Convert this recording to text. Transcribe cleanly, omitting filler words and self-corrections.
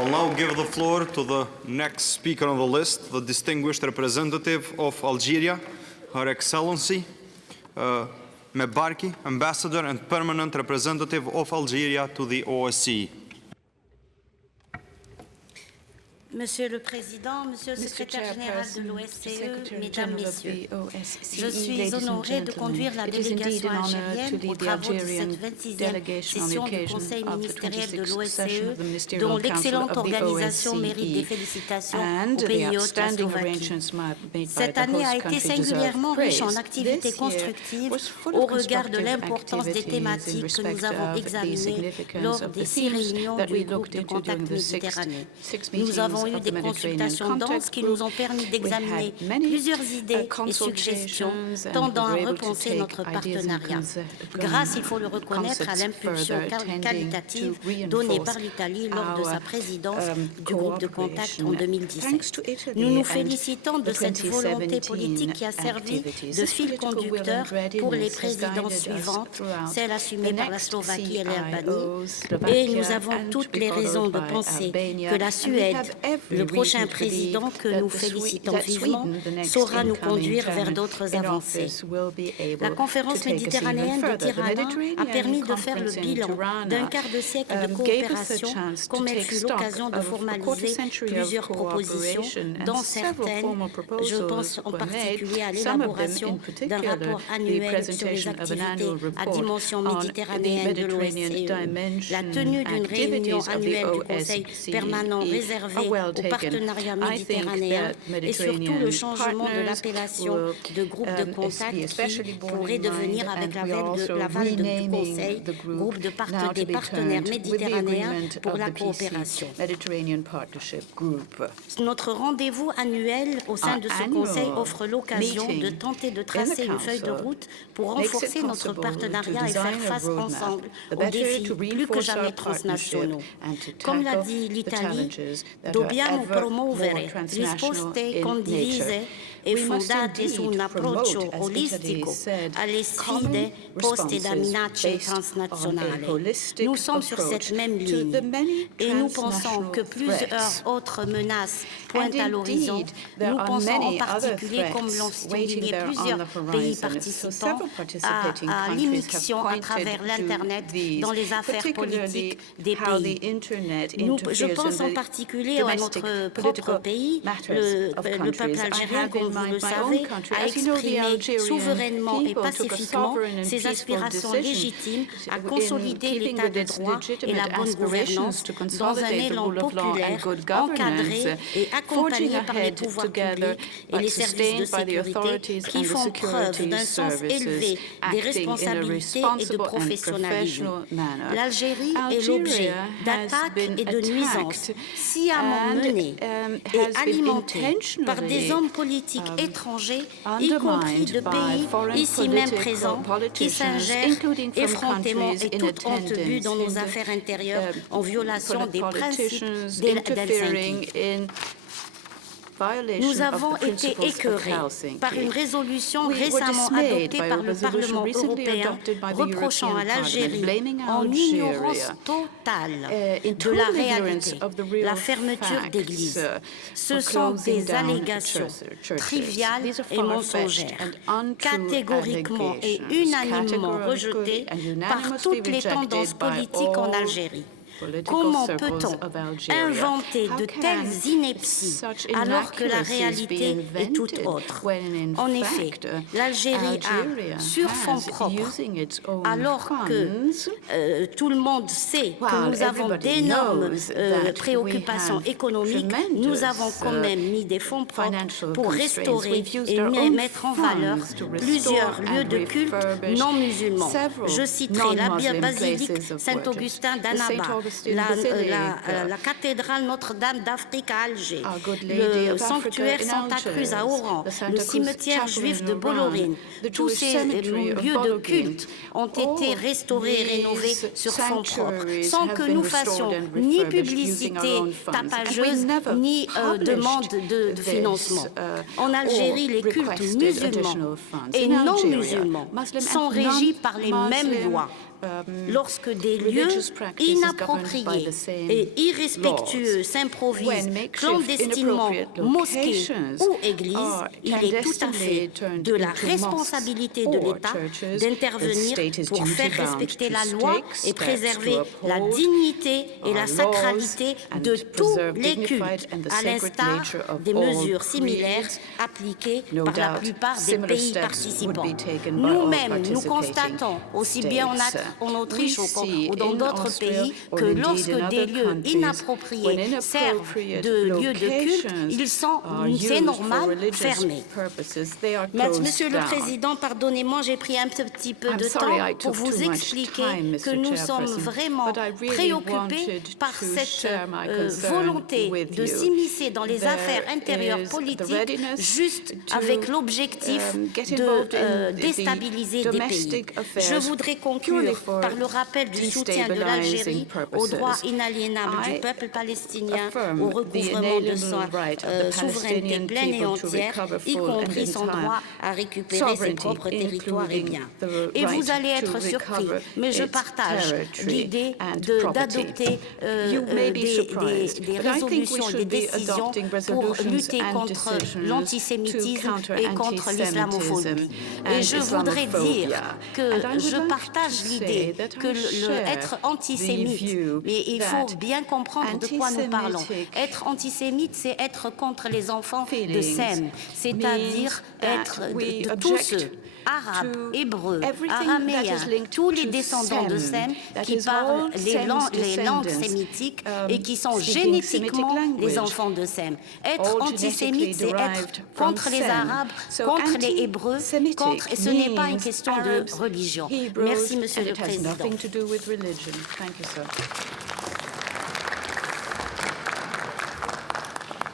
I'll now give the floor to the next speaker on the list, the distinguished representative of Algeria, Her Excellency Mebarki, Ambassador and Permanent Representative of Algeria to the OSCE. Monsieur le Président, Monsieur le Secrétaire général de l'OSCE, Mesdames, Messieurs, je suis honorée de conduire la délégation algérienne aux travaux de cette 26e session du Conseil ministériel de l'OSCE, dont l'excellente organisation mérite des félicitations au pays hôte, la Slovaquie. Cette année a été singulièrement riche en activités constructives au regard de l'importance des thématiques que nous avons examinées lors des 6 réunions du groupe de contact méditerranéen. Nous avons eu des consultations denses qui nous ont permis d'examiner plusieurs idées et suggestions tendant à repenser notre partenariat. Grâce, il faut le reconnaître, à l'impulsion qualitative donnée par l'Italie lors de sa présidence du groupe de contact en 2017. Nous nous félicitons de cette volonté politique qui a servi de fil conducteur pour les présidences suivantes, celle assumée par la Slovaquie et l'Albanie. Et nous avons toutes les raisons de penser que la Suède, le prochain président que nous félicitons vivement, saura nous conduire vers d'autres avancées. La conférence méditerranéenne de Tirana a permis de faire le bilan d'un quart de siècle de coopération, comme elle fut l'occasion de formaliser plusieurs propositions, dont certaines, je pense en particulier à l'élaboration d'un rapport annuel sur les activités à dimension méditerranéenne de l'OSCE, la tenue d'une réunion annuelle du Conseil permanent réservé au partenariat méditerranéen et surtout le changement de l'appellation de groupe de contact qui pourrait devenir, avec l'aval du Conseil, groupe des partenaires méditerranéens pour la coopération. Notre rendez-vous annuel au sein de ce Conseil offre l'occasion de tenter de tracer une feuille de route pour renforcer notre partenariat et faire face ensemble aux défis plus que jamais transnationaux. Comme l'a dit l'Italie, dobbiamo promuovere risposte condivise e fondate su un approccio olistico alle sfide poste da minacce transnazionali. Nous sommes sur cette même ligne et nous pensons que plusieurs autres menaces pointent à l'horizon. Nous pensons en particulier, comme l'ont souligné plusieurs pays participants, à l'immixtion à travers l'Internet dans les affaires politiques des pays. Je pense en particulier à notre propre pays. Le peuple algérien, comme vous le savez, a exprimé souverainement et pacifiquement ses aspirations légitimes à consolider l'état de droit et la bonne gouvernance dans un élan populaire, encadré et accompagné par les pouvoirs publics et les services de sécurité qui font preuve d'un sens élevé des responsabilités et de professionnalisme. L'Algérie est l'objet d'attaques et de nuisances sciemment menées et alimentées par des hommes politiques étrangers, y compris de pays ici même présents, qui s'ingèrent effrontément et toute honte bue dans nos affaires intérieures en violation des principes d'Helsinki. Nous avons été écœurés par une résolution récemment adoptée par le Parlement européen reprochant à l'Algérie, en ignorance totale de la réalité, la fermeture d'églises. Ce sont des allégations triviales et mensongères, catégoriquement et unanimement rejetées par toutes les tendances politiques en Algérie. Comment peut-on inventer de telles inepties alors que la réalité est toute autre? En effet, l'Algérie a, sur fond propre, alors que tout le monde sait que nous avons d'énormes préoccupations économiques, nous avons quand même mis des fonds propres pour restaurer et mettre en valeur plusieurs lieux de culte non musulmans. Je citerai la basilique Saint-Augustin d'Annaba, la cathédrale Notre-Dame d'Afrique à Alger, le sanctuaire Santa Cruz à Oran, le cimetière juif de Bolorine. Tous ces lieux de culte ont été restaurés et rénovés sur fonds propres, sans que nous fassions ni publicité tapageuse, ni demande de financement. En Algérie, les cultes musulmans et non musulmans sont régis par les mêmes lois. lorsque des lieux inappropriés et irrespectueux s'improvisent clandestinement mosquées ou églises, il est tout à fait de la responsabilité de l'État d'intervenir pour faire respecter la loi et préserver la dignité et la sacralité de tous les cultes, à l'instar des mesures similaires appliquées par la plupart des pays participants. Nous-mêmes, nous constatons, aussi bien en Autriche ou dans d'autres pays, que lorsque des lieux inappropriés servent de lieux de culte, c'est normal, fermés. Monsieur le Président, pardonnez-moi, j'ai pris un petit peu de temps pour vous expliquer que nous sommes vraiment préoccupés par cette volonté de s'immiscer dans les affaires intérieures politiques juste avec l'objectif de déstabiliser des pays. Je voudrais conclure par le rappel du soutien de l'Algérie au droit inaliénable du peuple palestinien au recouvrement de sa souveraineté pleine et entière, y compris son droit à récupérer ses propres territoires et biens. Et vous allez être surpris, mais je partage l'idée d'adopter des résolutions et des décisions pour lutter contre l'antisémitisme et contre l'islamophobie. Et je voudrais dire que je partage l'idée que être antisémite, mais il faut bien comprendre de quoi nous parlons. Être antisémite, c'est être contre les enfants de Sem, c'est-à-dire être de tous ceux, arabes, hébreux, araméens, tous les descendants de Sem qui parlent les langues sémitiques et qui sont génétiquement les enfants de Sem. Être antisémite, c'est être contre les Arabes, contre les Hébreux, et ce n'est pas une question de religion. Merci, Monsieur le Président.